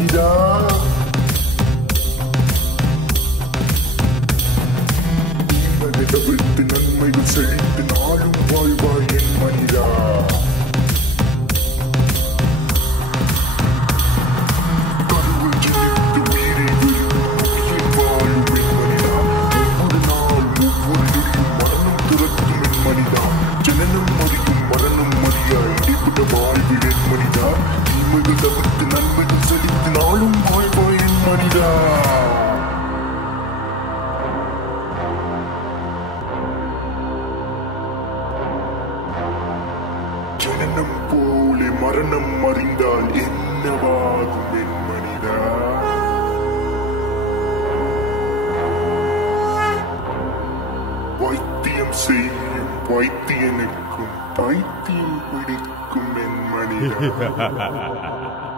மனிதா. தீமையை தவிர்த்து நன்மைகள் செழித்து நாளும் வாழ்வாய் என் மனிதா. கருவில் ஜனித்து உயிரை விழுந்து வாழும் என் மனிதா. ஒவ்வொரு நாள் ஒவ்வொரு நொடியும் மரணம் துரத்தும் என் மனிதா. ஜனனம் அறியும் மரணம் அறியா இடைப்பட்ட வாழ்வில் என் மனிதா. தீமைகள் தவிர்த்து நன்மைகள் செழித்து நாளும் வாழ்வாய் என் மனிதா. ஜனனம் போலே மரணம் அறிந்தால் என்னவாகும் என் மனிதா. வைத்தியம் செய்யும் வைத்தியனுக்கும் பைத்தியம் பிடிக்கும் என் மனிதா.